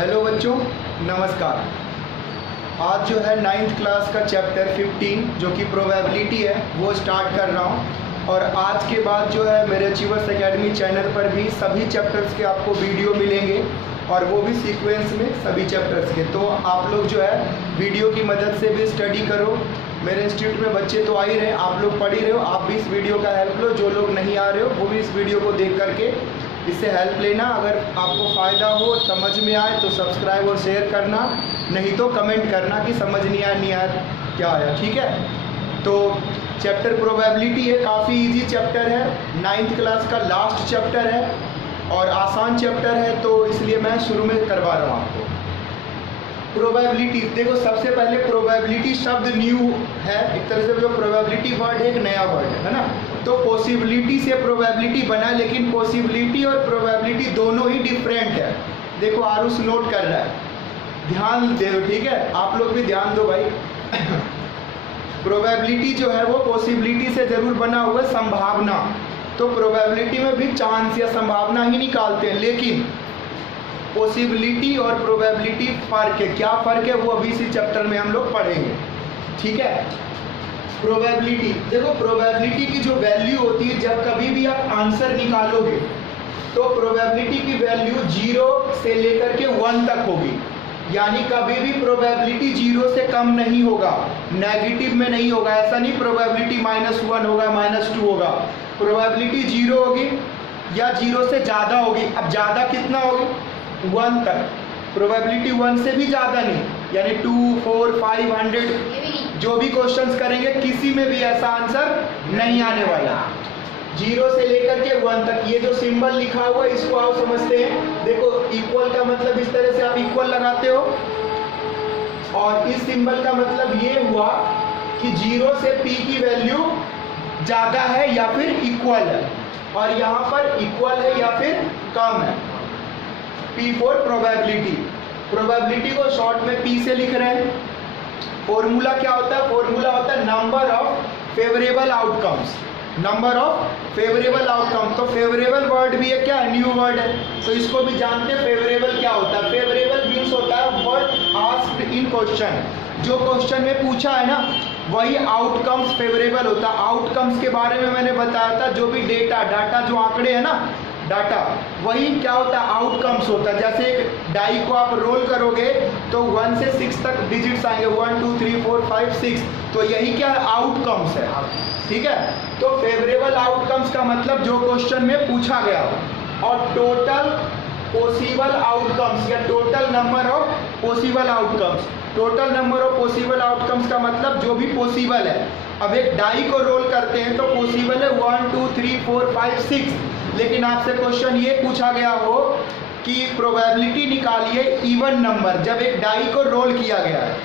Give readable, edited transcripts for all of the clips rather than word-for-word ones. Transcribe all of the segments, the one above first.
Hello बच्चों, नमस्कार। आज जो है 9th क्लास का चैप्टर 15 जो कि प्रोबेबिलिटी है वो स्टार्ट कर रहा हूँ। और आज के बाद जो है मेरे अचीवर्स एकेडमी चैनल पर भी सभी चैप्टर्स के आपको वीडियो मिलेंगे और वो भी सीक्वेंस में सभी चैप्टर्स के। तो आप लोग जो है वीडियो की मदद से भी स्टडी करो। मेरे इंस्टीट्यूट में बच्चे तो आ ही रहे, आप लोग पढ़ ही रहे हो, आप भी इस वीडियो का हेल्प लो। जो लोग नहीं आ रहे हो वो भी इस वीडियो को देख करके इससे हेल्प लेना। अगर आपको फ़ायदा हो, समझ में आए तो सब्सक्राइब और शेयर करना, नहीं तो कमेंट करना कि समझ नहीं आया क्या आया। ठीक है, तो चैप्टर प्रोबेबिलिटी है, काफ़ी इजी चैप्टर है, 9th क्लास का लास्ट चैप्टर है और आसान चैप्टर है, तो इसलिए मैं शुरू में करवा रहा हूँ आपको। प्रोबेबिलिटी देखो, सबसे पहले प्रोबेबिलिटी शब्द न्यू है, एक तरह से जो प्रोबेबिलिटी वर्ड है एक नया वर्ड है ना। तो पॉसिबिलिटी से प्रोबेबिलिटी बना, लेकिन पॉसिबिलिटी और प्रोबेबिलिटी दोनों ही डिफरेंट है। देखो आरुष नोट कर रहा है, ध्यान दे दो, ठीक है, आप लोग भी ध्यान दो भाई। प्रोबेबिलिटी जो है वो पॉसिबिलिटी से जरूर बना हुआ है, संभावना। तो प्रोबेबिलिटी में भी चांस या संभावना ही निकालते हैं, लेकिन पॉसिबिलिटी और प्रोबेबिलिटी फ़र्क है। क्या फ़र्क है वो अभी इसी चैप्टर में हम लोग पढ़ेंगे। ठीक है, प्रोबेबिलिटी देखो, प्रोबेबिलिटी की जो वैल्यू होती है, जब कभी भी आप आंसर निकालोगे तो प्रोबेबिलिटी की वैल्यू 0 से लेकर के 1 तक होगी। यानी कभी भी प्रोबेबिलिटी 0 से कम नहीं होगा, नेगेटिव में नहीं होगा। ऐसा नहीं प्रोबेबिलिटी -1 होगा, -2 होगा। प्रोबेबिलिटी 0 होगी या 0 से ज़्यादा होगी। अब ज़्यादा कितना होगी? 1 तक। प्रोबेबिलिटी 1 से भी ज़्यादा नहीं, यानी 2, 4, 5, 100 जो भी क्वेश्चंस करेंगे किसी में भी ऐसा आंसर नहीं आने वाला। 0 से लेकर के 1 तक। ये जो सिंबल लिखा हुआ है इसको आप समझते हैं। देखो इक्वल का मतलब इस तरह से आप इक्वल लगाते हो, और इस सिंबल का मतलब ये हुआ कि 0 से p की वैल्यू ज़्यादा है या फिर इक्वल है, और यहाँ पर इक्वल है या फिर कम है। P for probability. प्रोबेबिलिटी को शॉर्ट में P से लिख रहे हैं। फॉर्मूला क्या होता है? फॉर्मूला होता है number of favourable outcomes. Number of favourable outcome. तो फेवरेबल वर्ड भी है, क्या है? न्यू वर्ड है, तो इसको भी जानते हैं। फेवरेबल क्या होता है? फेवरेबल मीन्स होता है वर्ड आस्क्ड इन क्वेश्चन। जो क्वेश्चन में पूछा है ना वही आउटकम्स फेवरेबल होता है। आउटकम्स के बारे में मैंने बताया था, जो भी डाटा जो आंकड़े है ना, डाटा, वही क्या होता है? आउटकम्स होता है। जैसे एक डाई को आप रोल करोगे तो 1 से 6 तक डिजिट्स आएंगे, 1 2 3 4 5 6, तो यही क्या है? आउटकम्स है। ठीक है, तो फेवरेबल आउटकम्स का मतलब जो क्वेश्चन में पूछा गया हो। और टोटल पॉसिबल आउटकम्स या total number of possible outcomes. Total number of possible outcomes का मतलब जो भी पॉसिबल है। अब एक डाई को रोल करते हैं तो पॉसिबल है 1 2 3 4 5 6, लेकिन आपसे क्वेश्चन ये पूछा गया हो कि प्रोबेबिलिटी निकालिए इवन नंबर। जब एक डाई को रोल किया गया है,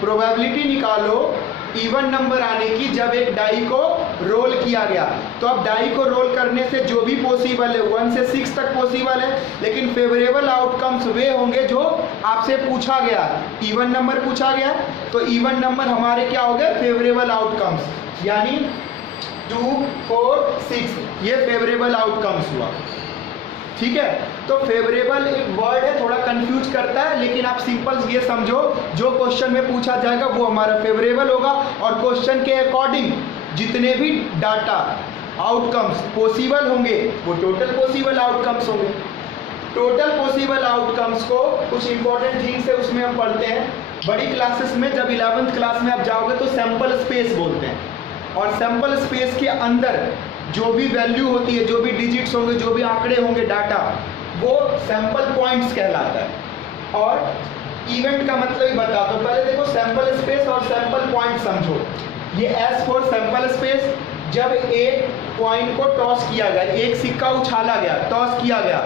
प्रोबेबिलिटी निकालो इवन नंबर आने की जब एक डाई को रोल किया गया। तो अब डाई को रोल करने से जो भी पॉसिबल है 1 से 6 तक पॉसिबल है, लेकिन फेवरेबल आउटकम्स वे होंगे जो आपसे पूछा गया। इवन नंबर पूछा गया तो इवन नंबर हमारे क्या हो गए? फेवरेबल आउटकम्स, यानी 2 4 6 ये फेवरेबल आउटकम्स हुआ। ठीक है, तो फेवरेबल एक वर्ड है, थोड़ा कंफ्यूज करता है, लेकिन आप सिंपल ये समझो, जो क्वेश्चन में पूछा जाएगा वो हमारा फेवरेबल होगा। और क्वेश्चन के अकॉर्डिंग जितने भी डाटा आउटकम्स पॉसिबल होंगे वो टोटल पॉसिबल आउटकम्स होंगे। टोटल पॉसिबल आउटकम्स को कुछ इंपॉर्टेंट थिंग्स है उसमें हम पढ़ते हैं। बड़ी क्लासेस में जब 11th क्लास में आप जाओगे तो सैंपल स्पेस बोलते हैं, और सैंपल स्पेस के अंदर जो भी वैल्यू होती है, जो भी डिजिट्स होंगे, जो भी आंकड़े होंगे, डाटा, वो सैंपल पॉइंट्स कहलाता है। और इवेंट का मतलब ही बता दो। पहले देखो सैंपल स्पेस और सैंपल पॉइंट समझो। ये S फॉर सैंपल स्पेस। जब एक पॉइंट को टॉस किया गया, एक सिक्का उछाला गया, टॉस किया गया,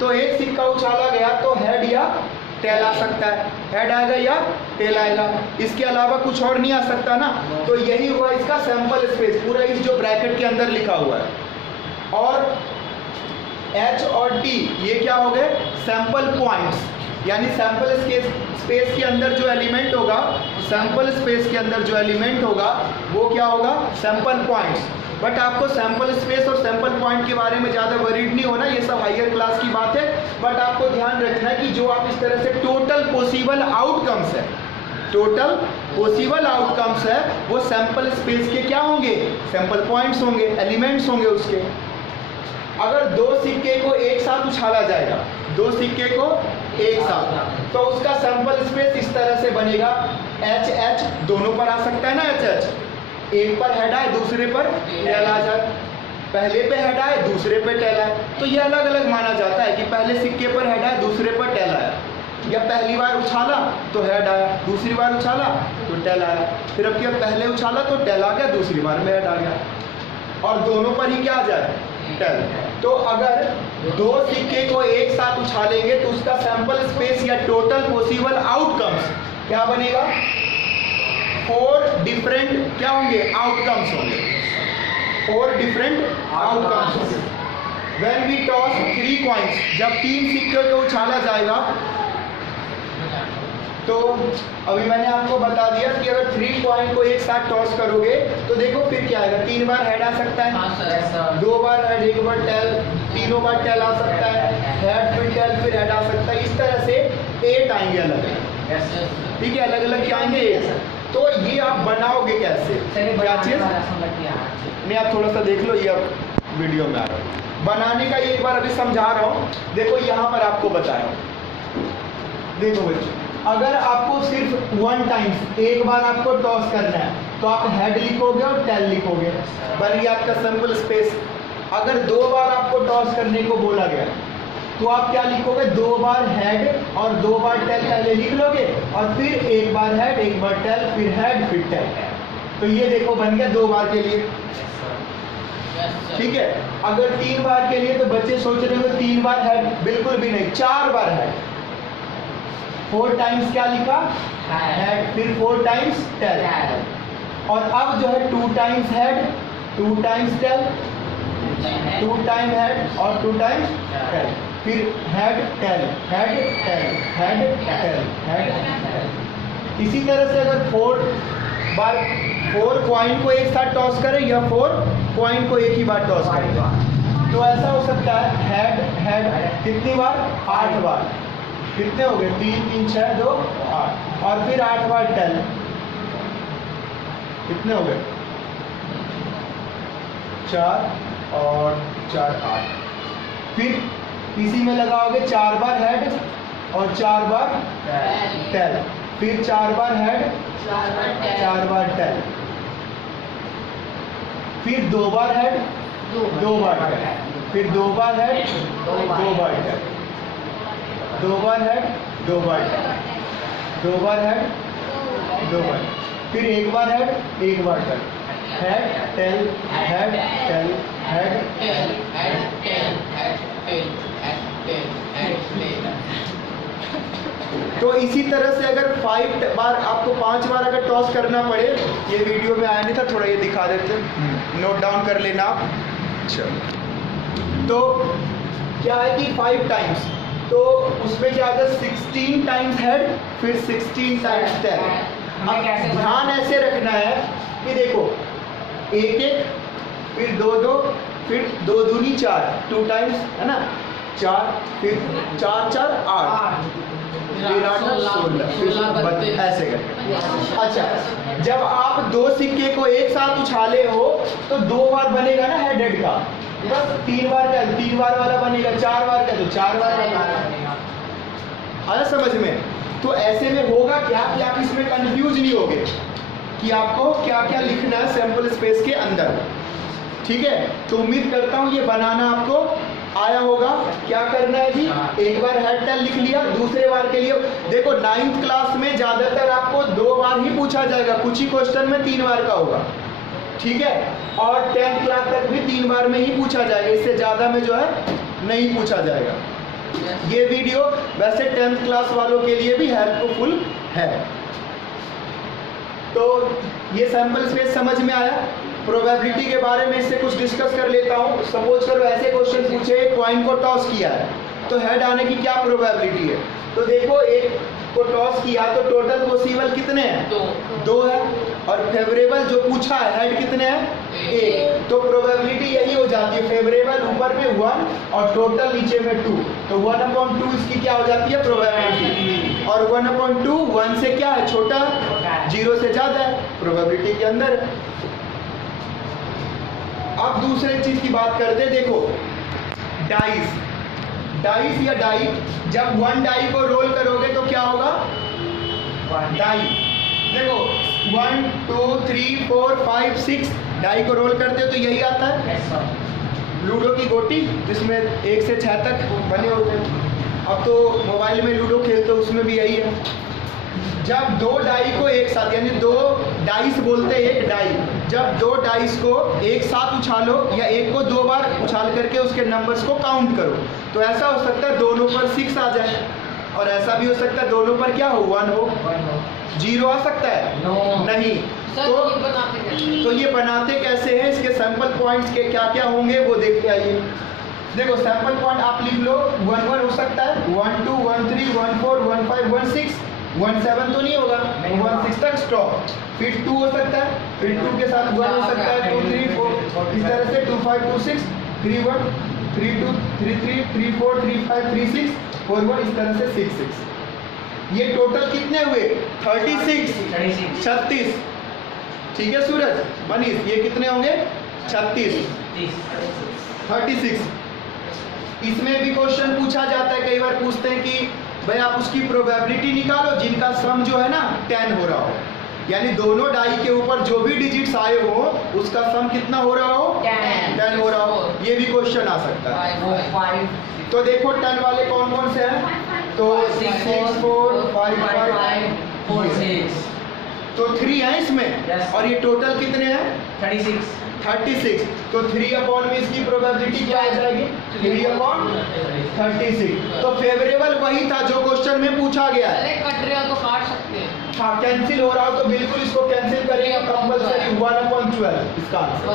तो एक सिक्का उछाला गया तो हेड या टेल आ सकता है। हेड आएगा या टेल आएगा, इसके अलावा कुछ और नहीं आ सकता ना। तो यही हुआ इसका सैंपल स्पेस, पूरा इस जो ब्रैकेट के अंदर लिखा हुआ है। और H और T ये क्या हो गए? Sample points. यानी सैंपल स्पेस के अंदर जो एलिमेंट होगा, सैंपल स्पेस के अंदर जो एलिमेंट होगा वो क्या होगा? Sample points. बट आपको सैंपल स्पेस और सैंपल पॉइंट के बारे में ज़्यादा वरीड नहीं होना, ये सब हायर क्लास की बात है। बट आपको ध्यान रखना है कि जो आप इस तरह से टोटल पॉसिबल आउटकम्स है, टोटल पॉसिबल आउटकम्स है, वो सैंपल स्पेस के क्या होंगे, सैंपल पॉइंट्स होंगे, एलिमेंट्स होंगे उसके। अगर दो सिक्के को एक साथ उछाला जाएगा, दो सिक्के को एक साथ, तो उसका सैंपल स्पेस इस तरह से बनेगा, एच एच दोनों पर आ सकता है ना, एच एच, एक पर हेड आए दूसरे पर टेल आ जाए, पहले पे हेड आए दूसरे पे टेल आए, तो ये अलग अलग माना जाता है कि पहले सिक्के पर हेड आए दूसरे पर टेल आया, या पहली बार उछाला तो हेड आया, दूसरी बार उछाला तो टेल आया, फिर अब क्या पहले उछाला तो टेल आ गया, दूसरी बार में हेड आ गया, और दोनों पर ही क्या आ जाए, टेल। तो अगर दो सिक्के को एक साथ उछालेंगे तो उसका सैंपल स्पेस या टोटल पॉसिबल आउटकम्स क्या बनेगा, 4 डिफरेंट क्या होंगे, आउटकम्स होंगे, 4 डिफरेंट आउटकम्स होंगे। When we toss 3 coins, जब 3 सिक्के को उछाला जाएगा, तो अभी मैंने आपको बता दिया कि अगर 3 कॉइन को एक साथ टॉस करोगे तो देखो फिर क्या आएगा, 3 बार हेड आ सकता है, 2 बार हेड, 1 बार टेल, तीनों बार टेल आ सकता है, हेड फिर टेल फिर हेड आ सकता है, इस तरह से 8 आएंगे अलग अलग, ठीक है, अलग अलग क्या आएंगे। तो ये आप बनाओगे कैसे, क्या चीज़ नहीं, आप थोड़ा सा देख लो, ये अब वीडियो में आ रहा है, बनाने का एक बार अभी समझा रहा हूँ। देखो यहाँ पर आपको बताया, देखो बच्चों, अगर आपको सिर्फ 1 टाइम्स एक बार आपको टॉस करना है तो आप हेड लिखोगे और टेल लिखोगे, बन गया आपका सैंपल स्पेस। अगर 2 बार आपको टॉस करने को बोला गया तो आप क्या लिखोगे, 2 बार हेड और 2 बार टेल पहले लिख लोगे, और फिर 1 बार हेड 1 बार टेल फिर हेड फिर टेल, तो ये देखो बन गया 2 बार के लिए, ठीक है। अगर 3 बार के लिए तो बच्चे सोच रहे होंगे 3 बार हेड, बिल्कुल भी नहीं, 4 बार हेड, 4 टाइम्स क्या लिखा, हेड, फिर 4 टाइम्स टेल, और अब जो है 2 times head 2 times tail, 2 time head और 2 टाइम्स टेल, फिर head tail head tail head tail head tail. इसी तरह से अगर 4 कॉइन को एक साथ टॉस करें या 4 कॉइन को एक ही बार टॉस करें, तो ऐसा हो सकता है हेड हेड कितनी बार, 8 बार, कितने हो गए, 3 3 6 2 8, और फिर 8 बार टेल, कितने हो गए, 4 और 4 8, फिर इसी में लगाओगे 4 बार हेड और 4 बार टेल, फिर 4 बार हेड 4 बार टेल, फिर 2 बार हेड 2 बार टेल, फिर 2 बार हेड 2 बार टेल, 2 बार हेड 2 बार टेल, 2 बार हेड 2 बार, फिर 1 बार हेड 1 बार tail, head tail head tail head tail head tail head tail head tail. तो इसी तरह से अगर 5 बार आपको 5 बार अगर टॉस करना पड़े, ये वीडियो में आया नहीं था, थोड़ा ये दिखा देते, नोट डाउन कर लेना आप। तो क्या है कि 5 टाइम्स, तो उसमें क्या आता है 16 टाइम्स हेड फिर 16 टाइम्स टेल। अब ध्यान ऐसे रखना है कि देखो 1 1 फिर 2 2 फिर 2 दूनी 4, 2 टाइम्स है ना, 4 फिर 4 4 8 फिर 8 16 फिर 32, ऐसे करके। अच्छा, जब आप 2 सिक्के को एक साथ उछाले हो तो 2 बार बनेगा ना हेड का, बस 3 बार का 3 बार वाला बनेगा, 4 बार का तो 4 बार वाला आया समझ में। तो ऐसे में होगा क्या कि आप इसमें कंफ्यूज नहीं होगे कि आपको क्या क्या लिखना है सैंपल स्पेस के अंदर, ठीक है। तो उम्मीद करता हूँ ये बनाना आपको आया होगा। क्या करना है जी, एक बार हेड टेल लिख लिया, दूसरे बार के लिए देखो 9th क्लास में ज़्यादातर आपको 2 बार ही पूछा जाएगा, कुछ ही क्वेश्चन में 3 बार का होगा, ठीक है, और 10th क्लास तक भी 3 बार में ही पूछा जाएगा, इससे ज़्यादा में जो है नहीं पूछा जाएगा। ये वीडियो वैसे 10th क्लास वालों के लिए भी हेल्पफुल है। तो ये सैंपल स्पेस समझ में आया। प्रोबेबिलिटी के बारे में इससे कुछ डिस्कस कर लेता हूँ। सपोज करो ऐसे क्वेश्चन पूछे, कॉइन को टॉस किया है तो हेड आने की क्या प्रोबेबिलिटी है? तो देखो एक को टॉस किया तो टोटल पॉसिबल कितने हैं? 2 है। और फेवरेबल जो पूछा है हेड कितने हैं? 1। तो प्रोबेबिलिटी यही हो जाती है, फेवरेबल ऊपर में 1 और टोटल नीचे में 2, तो 1/2 इसकी क्या हो जाती है? प्रोबेबिलिटी। और 1/2 1 से क्या है? छोटा, 0 से ज्यादा है, प्रोबेबिलिटी के अंदर है। अब दूसरे चीज की बात करते हैं। देखो डाइस या डाई, जब 1 डाई को रोल करोगे तो क्या होगा? डाई। देखो 1 2 3 4 5 6 डाई को रोल करते हो तो यही आता है। लूडो की गोटी जिसमें 1 से 6 तक बने होते हैं। अब तो मोबाइल में लूडो खेलते हो उसमें भी यही है। जब 2 डाई को एक साथ, यानी 2 डाइस बोलते हैं एक डाई, जब 2 डाइस को एक साथ उछालो या एक को 2 बार उछाल करके उसके नंबर्स को काउंट करो, तो ऐसा हो सकता है दोनों पर 6 आ जाए, और ऐसा भी हो सकता है दोनों पर क्या हो? 1 हो। 0 आ सकता है? नहीं। तो ये बनाते कैसे हैं? इसके सैंपल पॉइंट्स के क्या क्या होंगे वो देखते आइए। देखो सैंपल पॉइंट आप लिख लो, 1 1 हो सकता है, 1 2 1 3 1 4 1 5 1 6 1 7 तो नहीं होगा, 1 6 तक स्टॉप। फिर 2 हो सकता है, फिर 2 के साथ 1 हो सकता है, 2 3 4, इस तरह से 2 5 2 6 3 1 3 2 3 3 3 4 3 5 3 6 4 1, इस तरह से 6 6। ये टोटल कितने हुए? 36। 36। ठीक है सूरज, मनीष, ये कितने होंगे? 36। 36। इसमें भी क्वेश्चन पूछा जाता है, कई बार पूछते हैं कि भाई आप उसकी प्रोबेबिलिटी निकालो जिनका सम जो है ना 10 हो रहा हो, यानी दोनों डाई के ऊपर जो भी डिजिट्स आए हो उसका सम कितना हो रहा हो? 10 हो रहा हो। ये भी क्वेश्चन आ सकता है। तो देखो 10 वाले कौन कौन से हैं? तो 6 4 5 5 4 6, तो 3 है इसमें। और ये टोटल कितने हैं? 36। तो 3/, में इसकी प्रोबेबिलिटी क्या आ जाएगी? 3/36। तो फेवरेबल वही था जो क्वेश्चन में पूछा गया है। कट रहे हो तो काट सकते हैं। हाँ, कैंसिल हो रहा हो तो बिल्कुल इसको कैंसिल करेंगे कंपलसरी, 1/12 इसका आंसर।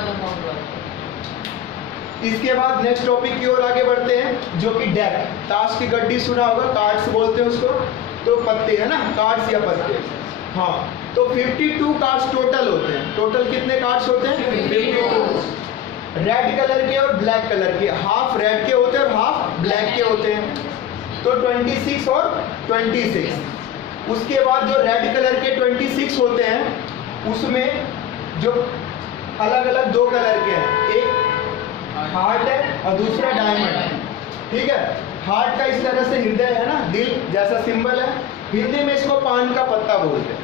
इसके बाद नेक्स्ट टॉपिक की ओर आगे बढ़ते हैं, जो कि डेक, ताश की गड्डी सुना होगा, कार्ड्स बोलते हैं उसको, तो पत्ते है ना, कार्ड्स या पत्ते। हाँ, तो 52 कार्ड्स टोटल होते हैं। टोटल कितने कार्ड्स होते हैं? 52। रेड कलर के और ब्लैक कलर के, हाफ रेड के होते हैं और हाफ ब्लैक के होते हैं, तो 26 और 26। उसके बाद जो रेड कलर के 26 होते हैं उसमें जो अलग अलग 2 कलर के हैं, एक हार्ट है और दूसरा डायमंड। ठीक है, हार्ट का इस तरह से हृदय है ना, दिल जैसा सिंबल है, हिंदी में इसको पान का पत्ता बोलते हैं,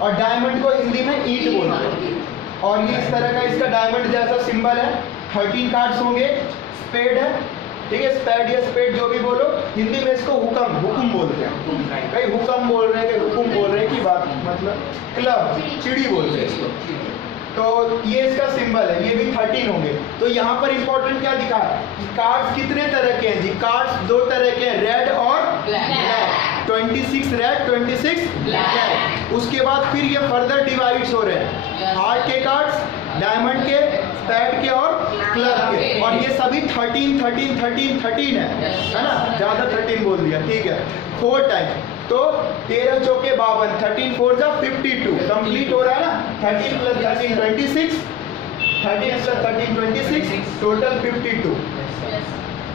और डायमंड को हिंदी में ईंट बोलते हैं। और ये इस तरह का इसका डायमंड जैसा सिंबल है। 13 कार्ड्स होंगे। स्पेड है, ठीक है, स्पेड या स्पेड जो भी बोलो, हिंदी में इसको हुक्म बोलते हैं। कई हुक्म बोल रहे हैं, कई हुक्म बोल रहे हैं की बात, मतलब क्लब, चिड़ी बोलते हैं इसको। तो ये इसका सिंबल है, ये भी 13 होंगे। तो यहाँ पर इंपॉर्टेंट क्या दिखा है? कार्ड्स कितने तरह के हैं जी? कार्ड्स 2 तरह के हैं, रेड और ब्लैक। 26 red, 26 black. उसके बाद फिर ये फर्दर डिवाइड्स हो रहे हैं, हार्ट के कार्ड्स, डायमंड के, स्पेड के और क्लब के, और ये सभी 13 13 13 13 है ना, ज़्यादा 13 बोल दिया, ठीक है, 4 टाइम। तो 13 चौके 52, 13 4 जा 52, कंप्लीट हो रहा है ना। 13 + 13 26, 13 + 13 26, टोटल 52।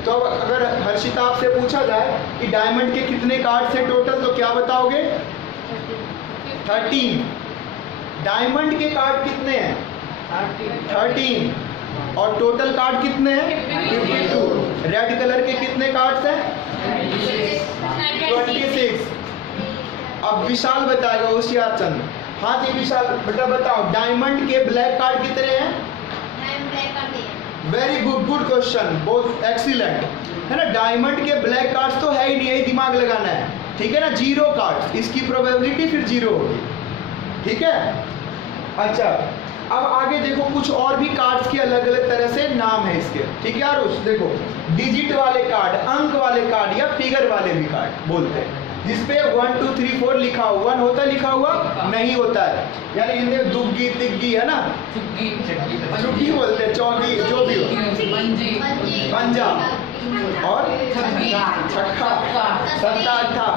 तो अगर हर्षिता आपसे पूछा जाए कि डायमंड के कितने कार्ड्स हैं टोटल, तो क्या बताओगे? 13। डायमंड के कार्ड कितने हैं? 13। और टोटल कार्ड कितने हैं? 52। रेड कलर के कितने कार्ड्स हैं? 26। अब विशाल बताएगा, होशियार चंद। हाँ जी विशाल, बेटा बताओ, डायमंड के ब्लैक कार्ड कितने हैं? वेरी गुड, गुड क्वेश्चन, बहुत एक्सीलेंट, है ना। डायमंड के ब्लैक कार्ड्स तो है ही नहीं, यही दिमाग लगाना है, ठीक है ना। 0 कार्ड्स, इसकी प्रोबेबिलिटी फिर 0 होगी, ठीक है। अच्छा, अब आगे देखो, कुछ और भी कार्ड्स के अलग अलग तरह से नाम है इसके, ठीक है आरुष। देखो, डिजिट वाले कार्ड, अंक वाले कार्ड या फिगर वाले भी कार्ड बोलते हैं, जिसपे 1 2 3 4 लिखा हुआ, 1 होता है लिखा हुआ नहीं होता है, यानी हिंदी में दुग्गी तिग्गी है ना, चुग्गी बोलते हैं, चौगी, जो भी हो, पंजा, और छक्का, सत्ता अट्ठा।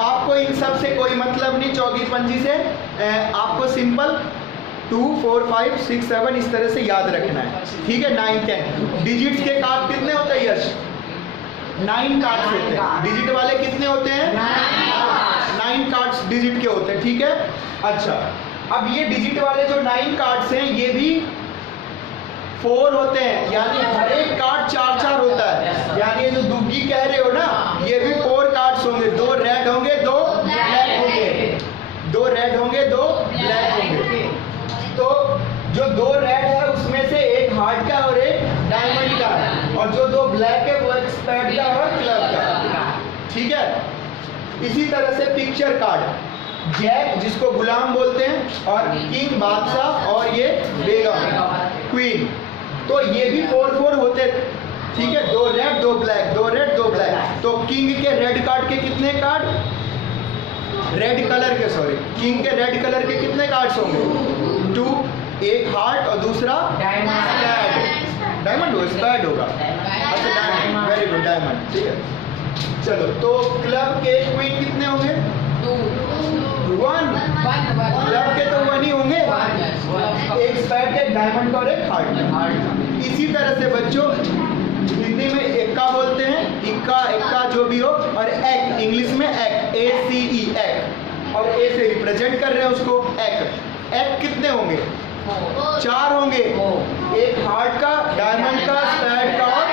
आपको इन सब से कोई मतलब नहीं, चौकी पंजी से आपको सिंपल 2 4 5 6 7 इस तरह से याद रखना है, ठीक है। 9 10 डिजिट्स के कार्ड कितने होते हैं यश? 9 कार्ड्स होते हैं। डिजिट वाले कितने होते हैं? 9 कार्ड्स डिजिट के होते हैं, ठीक है। अच्छा, अब ये डिजिट वाले जो 9 कार्ड्स हैं ये भी 4 होते हैं, यानी हर एक कार्ड 4 होता है। यानी ये जो दुग्गी कह रहे हो ना, ये भी 4 कार्ड्स होंगे, 2 रेड होंगे 2 ब्लैक होंगे, 2 रेड होंगे 2 ब्लैक होंगे। तो जो 2 रेड है उसमें से एक हार्ट का और एक डायमंड का है, और जो 2 ब्लैक है वो एक स्पैड का और क्लब का, ठीक है। इसी तरह से पिक्चर कार्ड, जैक जिसको गुलाम बोलते हैं, और किंग बादशाह, और ये बेगम क्वीन, तो ये भी 4 होते, ठीक है। 2 रेड 2 ब्लैक, 2 रेड 2 ब्लैक। तो किंग के रेड कार्ड के कितने कार्ड? रेड कलर के, सॉरी, किंग के रेड कलर के कितने कार्ड्स होंगे? 2, एक हार्ट और दूसरा स्पैड, डायमंड हो, स्पैड होगा। अच्छा डायमंड, वेरी गुड, डायमंड, ठीक है। चलो, तो क्लब के क्वीन कितने होंगे? 1। क्लब के तो 1 ही होंगे, एक स्पैड का, एक डायमंड का और एक हार्ट। इसी तरह से बच्चों हिंदी में एक्का बोलते हैं, इक्का एक्का जो भी हो, और एक इंग्लिश में एक, ACE एक, और ए से रिप्रेजेंट कर रहे हैं उसको, एक। एक कितने होंगे? 4 होंगे, एक हार्ट का, डायमंड का, स्पैड का और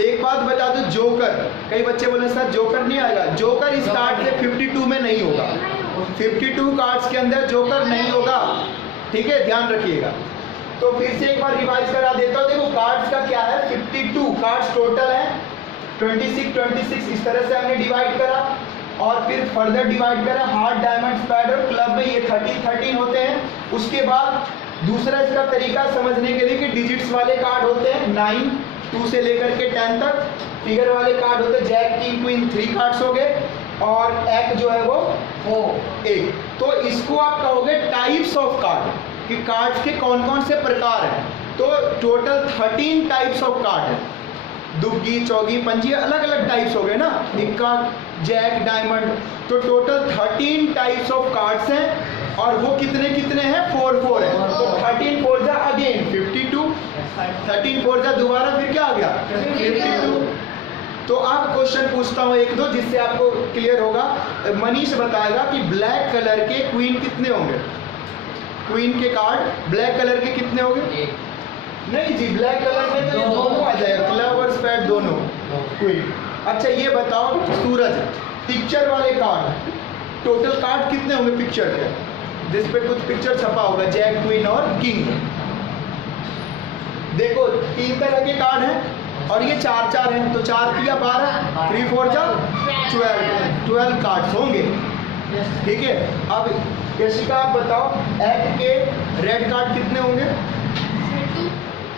एक बात बता दो, जोकर, कई बच्चे बोले सर जोकर नहीं आएगा। जोकर इस कार्ड से 52 में नहीं होगा, 52 कार्ड्स के अंदर जोकर नहीं होगा, ठीक है, ध्यान रखिएगा। तो फिर से एक बार रिवाइज करा देता हूँ। देखो कार्ड्स का क्या है, 52 कार्ड्स टोटल है, 26 इस तरह से हमने डिवाइड करा, और फिर फर्दर डिवाइड करा हार्ट, डायमंड, स्पैड और क्लब में ये 13 होते हैं। उसके बाद दूसरा इसका तरीका समझने के लिए कि डिजिट्स वाले कार्ड होते हैं 9, 2 से लेकर के 10 तक। फिगर वाले कार्ड होते हैं जैक, किंग, क्वीन, 3 कार्ड्स हो गए, और एक जो है वो 1। तो इसको आप कहोगे टाइप्स ऑफ कार्ड, कि कार्ड्स के कौन कौन से प्रकार हैं। तो टोटल 13 टाइप्स ऑफ कार्ड है, दुग्गी, चौगी, पंजी, अलग अलग टाइप्स हो गए ना, इक्का, जैक, डायमंड। तो टोटल 13 टाइप्स ऑफ कार्ड्स हैं, और वो कितने कितने हैं? 4 है। तो 13 4 जा अगेन 52, 13 4 जा दोबारा फिर क्या आ गया? 52। तो अब क्वेश्चन पूछता हूँ 1-2 जिससे आपको क्लियर होगा। मनीष बताएगा कि ब्लैक कलर के क्वीन कितने होंगे? क्वीन के कार्ड ब्लैक कलर के कितने होंगे? नहीं जी, ब्लैक कलर में तो दोनों आ जाएगा, क्लब और स्पैड दोनों क्वीन। अच्छा ये बताओ सूरज, पिक्चर वाले कार्ड, टोटल कार्ड कितने होंगे पिक्चर के, जिस पे कुछ पिक्चर छपा होगा, जैक, क्वीन और किंग। देखो 3 तरह के कार्ड हैं, और ये 4 हैं, तो 4 किया 12, 3 4 जा 12 कार्ड्स होंगे, ठीक है। अब यशिका आप बताओ, एक्ट के रेड कार्ड कितने होंगे?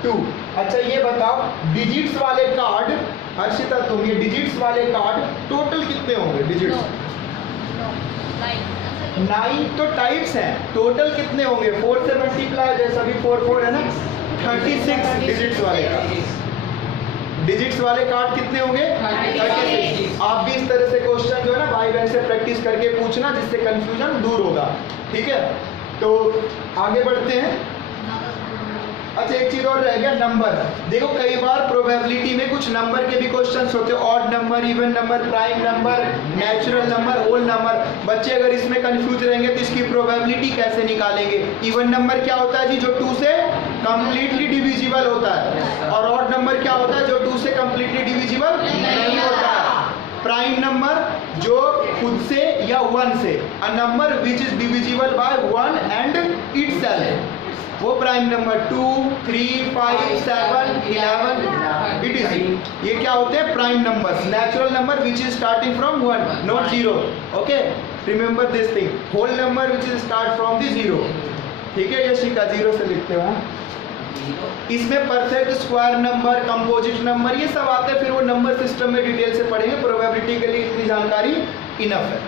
2। अच्छा ये बताओ डिजिट्स वाले कार्ड, हर्षिता तुम, ये डिजिट्स वाले कार्ड टोटल कितने होंगे? डिजिट्स 9। तो टाइप्स हैं, टोटल कितने होंगे? 4 से मल्टीप्लाई, जैसा भी 4 4 है ना, 36 डिजिट्स वाले कार्ड। डिजिट्स वाले कार्ड कितने होंगे? 36। आप भी इस तरह से क्वेश्चन जो है ना भाई बहन से प्रैक्टिस करके पूछना, जिससे कंफ्यूजन दूर होगा, ठीक है। तो आगे बढ़ते हैं। अच्छा एक चीज और रह गया, नंबर। देखो कई बार प्रोबेबिलिटी में कुछ नंबर के भी क्वेश्चंस होते हैं, odd number, even number, prime number, natural number, whole number. बच्चे अगर इसमें कंफ्यूज रहेंगे तो इसकी प्रोबेबिलिटी कैसे निकालेंगे? इवन नंबर क्या होता है जी? जो 2 से कंप्लीटली डिविजिबल होता है। और ऑड नंबर क्या होता है? जो 2 से कंप्लीटली डिविजिबल नहीं होता है। प्राइम नंबर जो खुद से या 1 से, a number which is divisible by 1 and itself, वो प्राइम नंबर 2, 3, 5, 7, 11 इट इज, ये क्या होते हैं? Prime numbers. Natural number which is starting from 1 not 0, okay, remember this thing. Whole number which is start from the 0, ठीक है यशिका, 0 से लिखते हो। इसमें perfect square number, composite number, ये सब आते हैं, फिर वो नंबर सिस्टम में डिटेल से पढ़ेंगे। प्रोबेबिलिटी के लिए इतनी जानकारी इनफ है।